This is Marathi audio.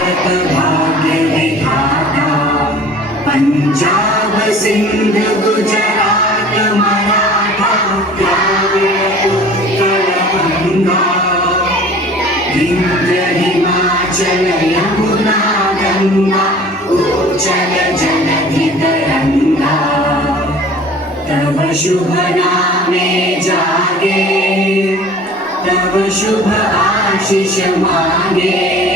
भारत भाग्य विधाता, पंजाब सिंध गुजरात मराठा द्राविड़ उत्कल गंगा, विंध्य हिमाचल यमुना गंगा, उच्चल जलधि तरंगा। तव शुभ नामे जागे, तव शुभ आशीष मांगे।